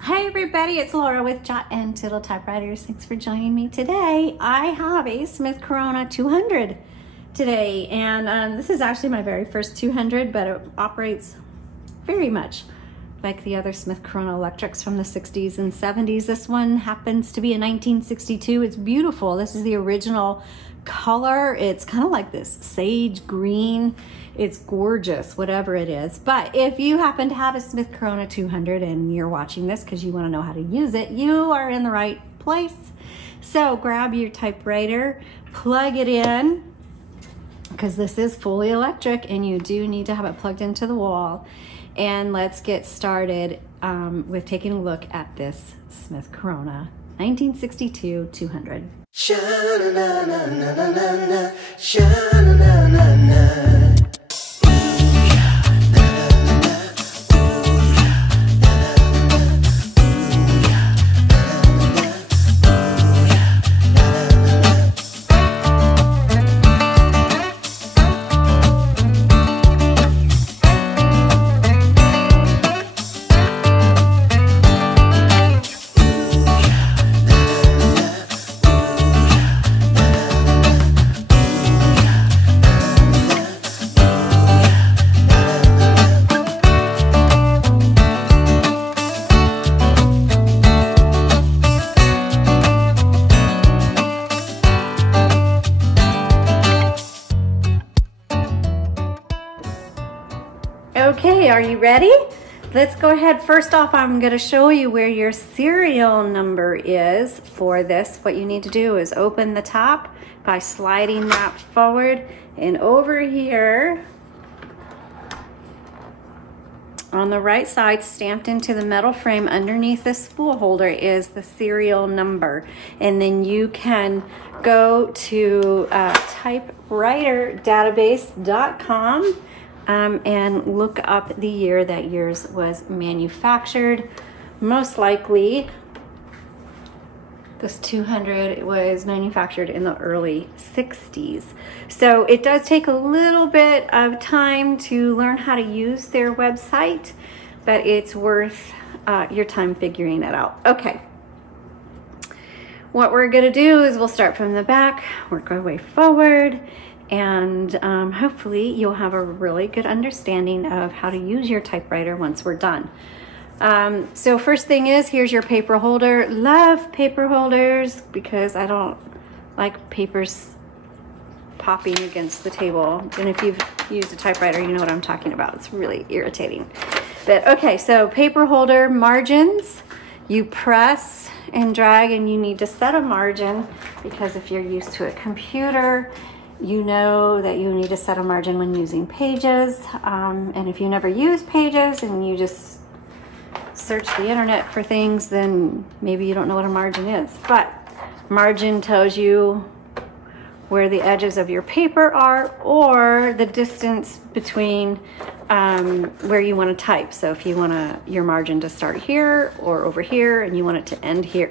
Hi everybody, it's Laura with Jot and Tittle Typewriters. Thanks for joining me today. I have a Smith Corona 200 today, and this is actually my very first 200, but it operates very much like the other Smith Corona electrics from the 60s and 70s. This one happens to be a 1962. It's beautiful. This is the original color. It's kind of like this sage green. It's gorgeous, whatever it is. But if you happen to have a Smith Corona 200 and you're watching this because you want to know how to use it, you are in the right place. So grab your typewriter, plug it in, because this is fully electric and you do need to have it plugged into the wall. And let's get started with taking a look at this Smith Corona 1962 200. Sha-na-na-na-na-na-na, sha-na-na-na-na. Okay, are you ready? Let's go ahead. First off, I'm going to show you where your serial number is for this. What you need to do is open the top by sliding that forward, and over here on the right side, stamped into the metal frame underneath the spool holder, is the serial number. And then you can go to TYPEWRITERdatabase.com and look up the year that yours was manufactured. Most likely this 200 was manufactured in the early 60s. So it does take a little bit of time to learn how to use their website, but it's worth your time figuring it out. Okay. What we're gonna do is we'll start from the back, work our way forward, and hopefully you'll have a really good understanding of how to use your typewriter once we're done. So first thing is, here's your paper holder. Love paper holders because I don't like papers popping against the table. And if you've used a typewriter, you know what I'm talking about. It's really irritating. But okay, so paper holder margins, you press and drag, and you need to set a margin, because if you're used to a computer, you know that you need to set a margin when using Pages. And if you never use Pages and you just search the internet for things, then maybe you don't know what a margin is. But margin tells you where the edges of your paper are, or the distance between where you want to type. So if you want your margin to start here or over here, and you want it to end here.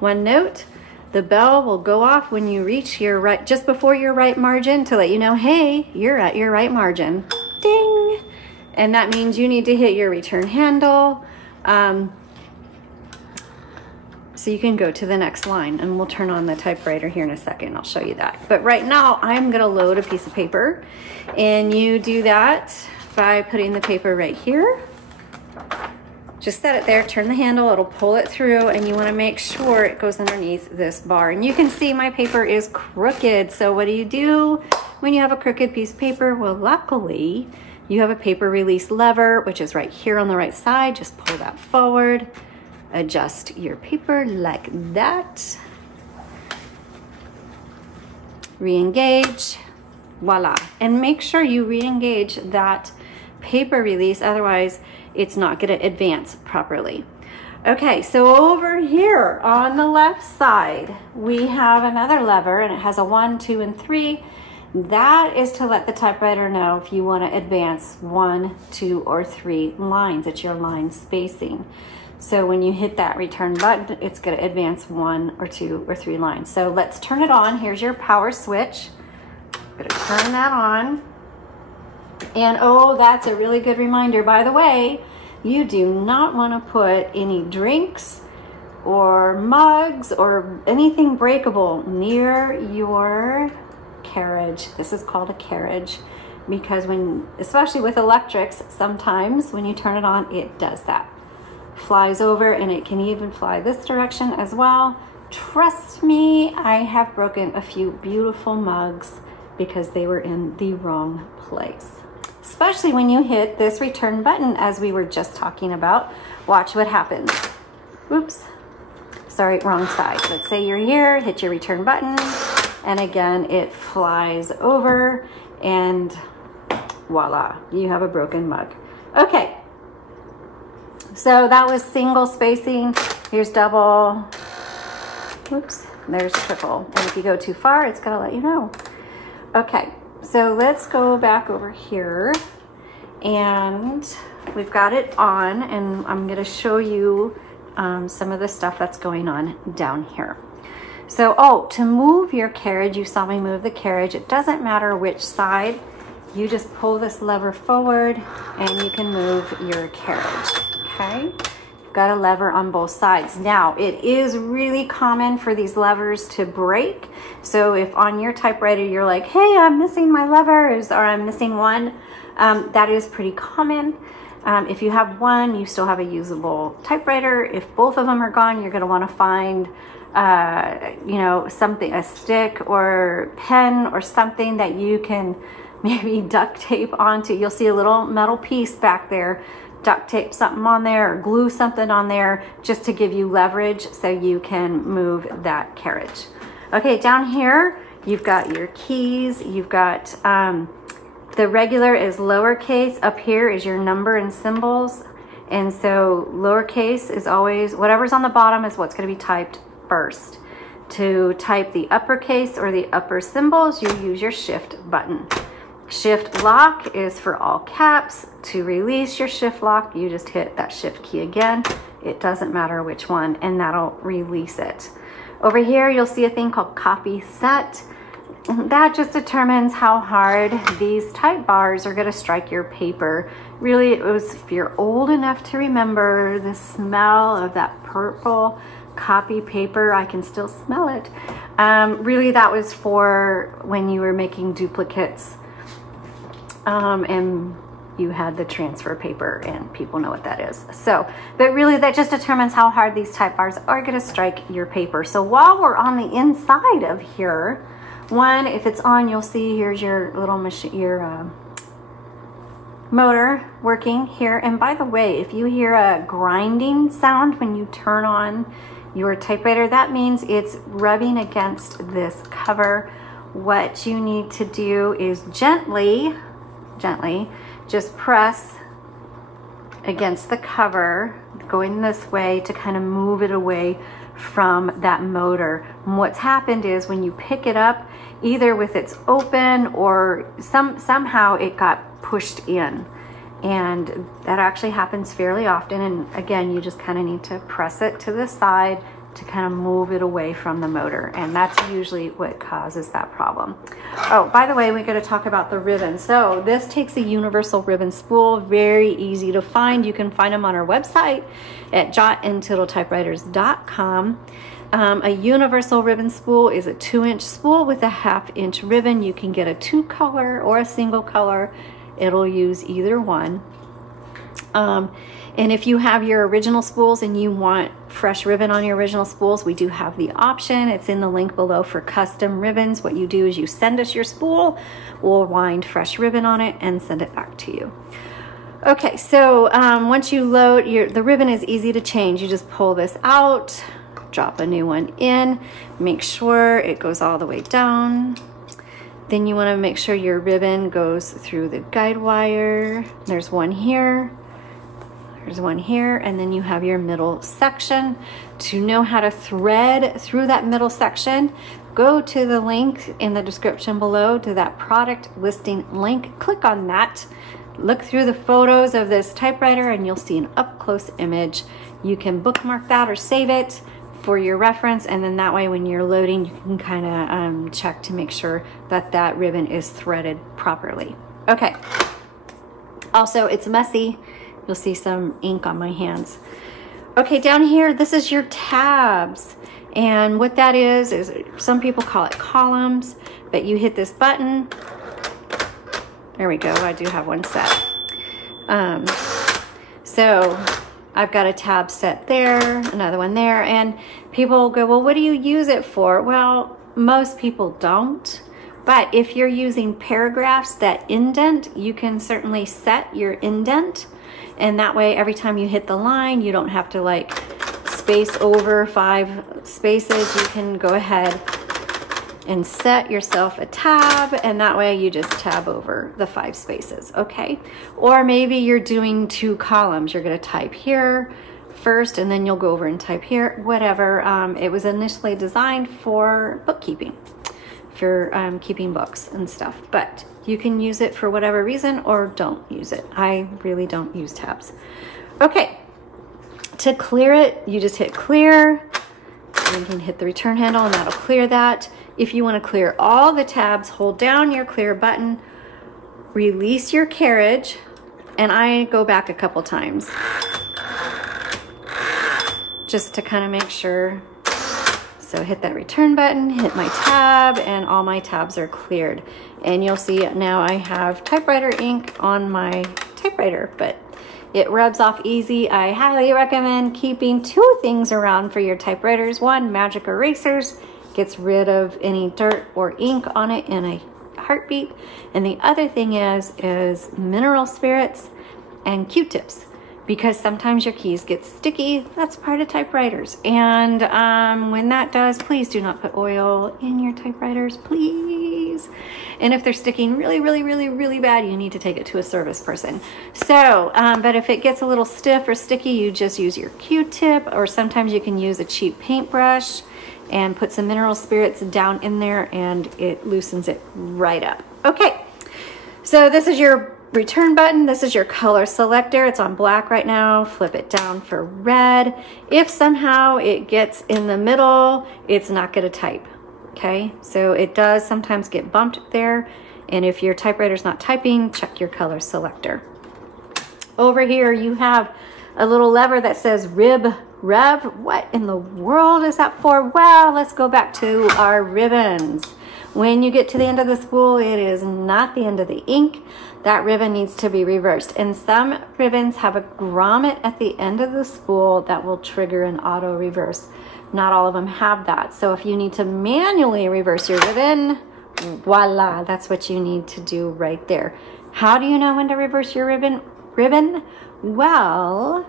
One note: the bell will go off when you reach your right, just before your right margin, to let you know, hey, you're at your right margin. Ding! And that means you need to hit your return handle. So you can go to the next line, and we'll turn on the typewriter here in a second. I'll show you that. But right now, I'm gonna load a piece of paper, and you do that by putting the paper right here. Just set it there, turn the handle, it'll pull it through, and you wanna make sure it goes underneath this bar. And you can see my paper is crooked. So what do you do when you have a crooked piece of paper? Well, luckily, you have a paper release lever, which is right here on the right side. Just pull that forward, adjust your paper like that. Re-engage, voila. And make sure you re-engage that paper release, otherwise it's not going to advance properly. Okay, so over here on the left side, we have another lever, and it has a 1, 2, and 3. That is to let the typewriter know if you want to advance 1, 2, or 3 lines. It's your line spacing. So when you hit that return button, it's going to advance 1 or 2 or 3 lines. So let's turn it on. Here's your power switch. I'm going to turn that on. And oh, that's a really good reminder, by the way, You do not want to put any drinks or mugs or anything breakable near your carriage. This is called a carriage because especially with electrics, sometimes when you turn it on, it does that. Flies over, and it can even fly this direction as well. Trust me, I have broken a few beautiful mugs because they were in the wrong place. Especially when you hit this return button, as we were just talking about. Watch what happens. Oops, sorry, wrong side. Let's say you're here, hit your return button, and again, it flies over, and voila, you have a broken mug. Okay, so that was single spacing. Here's double. Oops, there's triple. And if you go too far, it's gonna let you know. Okay, so let's go back over here, and we've got it on, and I'm gonna show you some of the stuff that's going on down here. So, to move your carriage, you saw me move the carriage. It doesn't matter which side. You just pull this lever forward and you can move your carriage, okay? You've got a lever on both sides. Now, it is really common for these levers to break. So if on your typewriter you're like, hey, I'm missing my levers, or I'm missing one, that is pretty common. If you have one, you still have a usable typewriter. If both of them are gone, you're gonna wanna find you know, something, a stick or pen or something that you can maybe duct tape onto. You'll see a little metal piece back there. Duct tape something on there or glue something on there just to give you leverage so you can move that carriage. Okay, down here, you've got your keys. You've got the regular is lowercase. Up here is your number and symbols. And so lowercase is always, whatever's on the bottom is what's going to be typed first. To type the uppercase or the upper symbols, you use your shift button. Shift lock is for all caps. To release your shift lock, you just hit that shift key again. It doesn't matter which one, and that'll release it. Over here, you'll see a thing called copy set. That just determines how hard these type bars are going to strike your paper. Really, it was if you're old enough to remember the smell of that purple copy paper. I can still smell it. Really, that was for when you were making duplicates and you had the transfer paper, and people know what that is. So, but really that just determines how hard these type bars are going to strike your paper. So while we're on the inside of here, one, if it's on, you'll see here's your little machine, your motor working here. And by the way, if you hear a grinding sound when you turn on your typewriter, that means it's rubbing against this cover. What you need to do is gently just press against the cover, going this way to kind of move it away from that motor. And what's happened is when you pick it up, either with its open or somehow it got pushed in. And that actually happens fairly often. And again, you just kind of need to press it to the side to kind of move it away from the motor. And that's usually what causes that problem. Oh, by the way, we're going to talk about the ribbon. So this takes a universal ribbon spool, very easy to find. You can find them on our website at jotandtittletypewriters.com. A universal ribbon spool is a 2-inch spool with a 1/2-inch ribbon. You can get a 2-color or a single color. It'll use either one. And if you have your original spools and you want fresh ribbon on your original spools, we do have the option. It's in the link below for custom ribbons. What you do is you send us your spool, we'll wind fresh ribbon on it and send it back to you. Okay, so once you load, the ribbon is easy to change. You just pull this out, drop a new one in, make sure it goes all the way down. Then you want to make sure your ribbon goes through the guide wire. There's one here. There's one here, and then you have your middle section. To know how to thread through that middle section, go to the link in the description below to that product listing link. Click on that. Look through the photos of this typewriter and you'll see an up-close image. You can bookmark that or save it for your reference, and then that way when you're loading, you can kind of check to make sure that that ribbon is threaded properly. Okay. Also, it's messy. You'll see some ink on my hands. Okay, down here, this is your tabs. And what that is some people call it columns, but you hit this button. There we go, I do have one set. So I've got a tab set there, another one there, and people go, well, what do you use it for? Well, most people don't, but if you're using paragraphs that indent, you can certainly set your indent, and that way every time you hit the line, you don't have to like space over 5 spaces. You can go ahead and set yourself a tab, and that way you just tab over the 5 spaces, okay? Or maybe you're doing 2 columns. You're gonna type here first, and then you'll go over and type here, whatever. It was initially designed for bookkeeping, for keeping books and stuff, but you can use it for whatever reason or don't use it. I really don't use tabs. Okay, to clear it, you just hit clear, and you can hit the return handle and that'll clear that. If you want to clear all the tabs, hold down your clear button, release your carriage, and I go back a couple times just to kind of make sure. So hit that return button, hit my tab, and all my tabs are cleared. And you'll see now I have typewriter ink on my typewriter, but it rubs off easy. I highly recommend keeping 2 things around for your typewriters. 1, magic erasers, gets rid of any dirt or ink on it in a heartbeat. And the other thing is mineral spirits and Q-tips, because sometimes your keys get sticky. That's part of typewriters. And when that does, please do not put oil in your typewriters, please. And if they're sticking really, really, really, really bad, you need to take it to a service person. So, but if it gets a little stiff or sticky, you just use your Q-tip, or sometimes you can use a cheap paintbrush and put some mineral spirits down in there, and it loosens it right up. Okay, so this is your return button. This is your color selector. It's on black right now. Flip it down for red. If somehow it gets in the middle, it's not going to type. Okay, so it does sometimes get bumped there, and if your typewriter's not typing, check your color selector. Over here you have a little lever that says Rev. What in the world is that for? Well, let's go back to our ribbons. When you get to the end of the spool, it is not the end of the ink. That ribbon needs to be reversed. And some ribbons have a grommet at the end of the spool that will trigger an auto reverse. Not all of them have that. So if you need to manually reverse your ribbon, voila, that's what you need to do right there. How do you know when to reverse your ribbon? Well,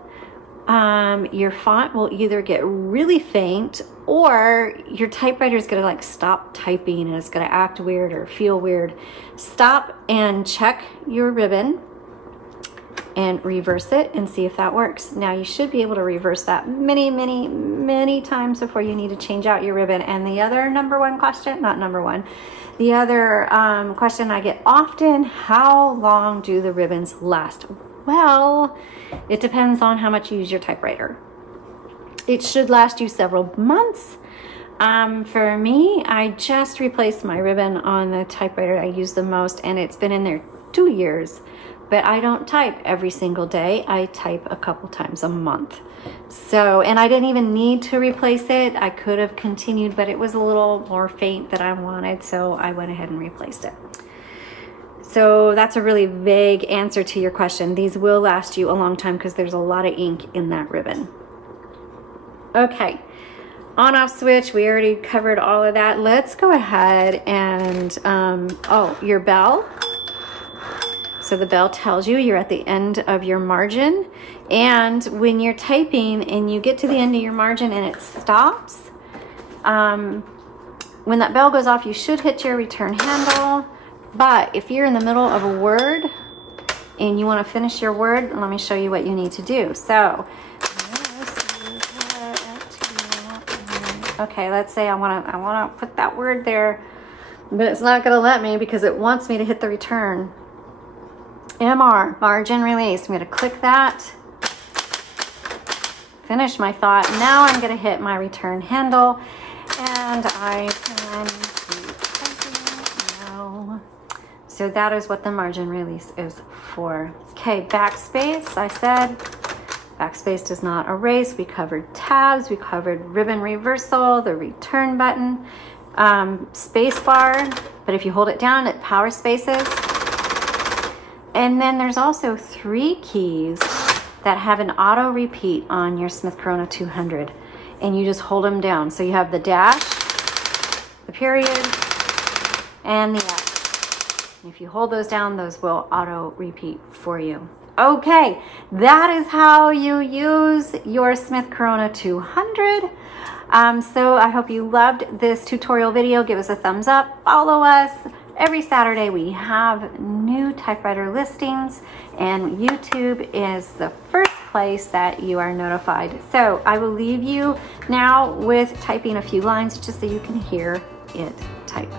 your font will either get really faint, or your typewriter is going to like stop typing and it's going to act weird or feel weird. Stop and check your ribbon and reverse it and see if that works. Now you should be able to reverse that many times before you need to change out your ribbon. And the other the other question I get often, how long do the ribbons last? Well, it depends on how much you use your typewriter. It should last you several months. For me, I just replaced my ribbon on the typewriter I use the most, and it's been in there 2 years. But I don't type every single day. I type a couple times a month. So, and I didn't even need to replace it. I could have continued, but it was a little more faint than I wanted, so I went ahead and replaced it. So that's a really vague answer to your question. These will last you a long time because there's a lot of ink in that ribbon. Okay, on-off switch, we already covered all of that. Let's go ahead and, oh, your bell. So the bell tells you you're at the end of your margin. And when you're typing and you get to the end of your margin and it stops, when that bell goes off, you should hit your return handle. But if you're in the middle of a word and you want to finish your word, let me show you what you need to do. So, okay, let's say I want to put that word there, but it's not going to let me because it wants me to hit the return. MR, margin release. I'm going to click that, finish my thought. Now I'm going to hit my return handle, and I can keep typing now. So that is what the margin release is for. Okay, backspace, I said, backspace does not erase. We covered tabs, we covered ribbon reversal, the return button, space bar, but if you hold it down, it power spaces. And then there's also 3 keys that have an auto repeat on your Smith Corona 200, and you just hold them down. So you have the dash, the period, and the X. And if you hold those down, those will auto repeat for you. Okay, that is how you use your Smith Corona 200. So I hope you loved this tutorial video. Give us a thumbs up, follow us. Every Saturday we have new typewriter listings, and YouTube is the first place that you are notified. So I will leave you now with typing a few lines just so you can hear it type.